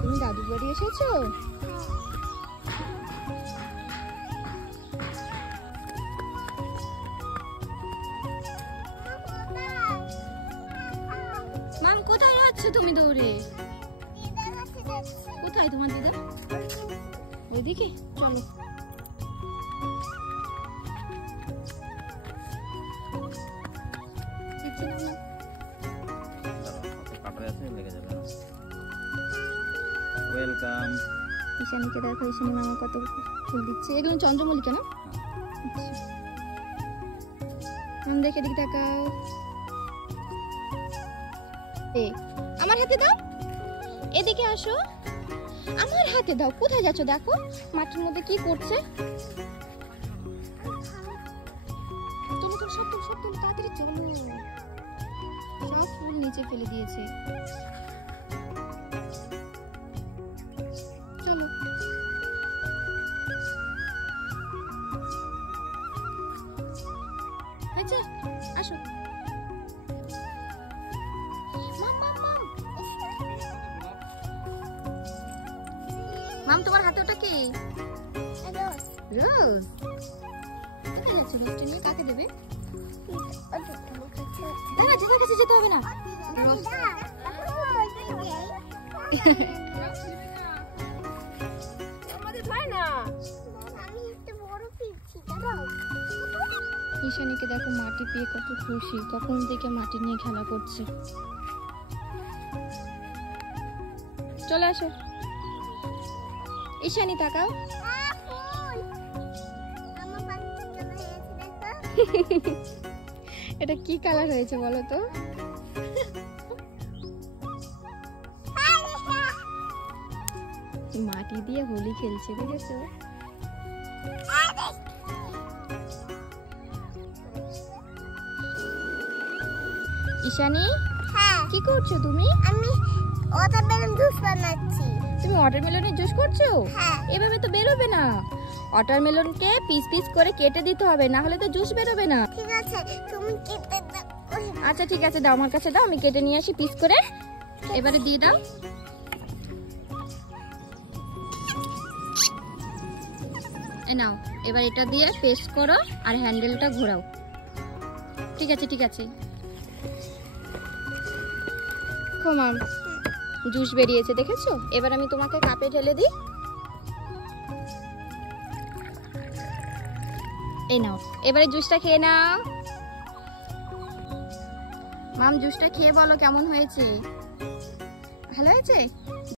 তুমি দাদুর বাড়ি এসেছো? মাম কোথায় যাচ্ছ তুমি দৌড়ে? কোথায় তোমার দিদা? ওইদিকে চলো। ওয়েলকাম। ঈশানীকে দেখো, ঈশানী মামা কত ফুল দিচ্ছে। এগুলো চন্দ্রমল্লিকা না? মাম দেখে দিকে তাকাও। আমার হাতে দাও, এদিকে আসো। আমার হাতে দাও। কোথায় যাচ্ছ দেখো, মাটির মধ্যে কি করছে। তুমি তো সব তাড়াতাড়ি চলো। সব ফুল নিচে ফেলে দিয়েছে। চলো আসো। মাম তোমার হাতে ওটা কি? রোজ। কোথায় যাচ্ছ রোজটা নিয়ে? কাকে দেবে? দাঁড়া, দিদার কাছে যেতে হবে না। ঈশানীকে দেখো, মাটি পেয়ে কত খুশি। কখন থেকে মাটি নিয়ে খেলা করছে। চলে আসো ঈশানী, তাকাও। এটা কি কালার হয়েছে বলো তো? মাটি দিয়ে হোলি খেলছে, দেখেছো? ঈশানী, কি করছো তুমি? আমি ওয়াটারমেলন জুস বানাচ্ছি। তুমি ওয়াটারমেলনের জুস করছো? এভাবে তো বেরোবে না। ওয়াটারমেলনকে পিস পিস করে কেটে দিতে হবে, না হলে তো জুস বেরোবে না। ঠিক আছে, তুমি কেটে দাও। আচ্ছা ঠিক আছে, দাও আমার কাছে দাও, আমি কেটে নিয়ে আসি পিস করে। এবারে দিয়ে দাও। নাও, এবার এটা দিয়ে পেস্ট করো আর হ্যান্ডেলটা ঘোরাও। ঠিক আছে ঠিক আছে। মাম জুস বেরিয়েছে, দেখেছো? এবার আমি তোমাকে কাপে ঢেলে দিই। এই নাও, এবারে জুসটা খেয়ে নাও। মাম জুসটা খেয়ে বলো কেমন হয়েছে। ভালো হয়েছে?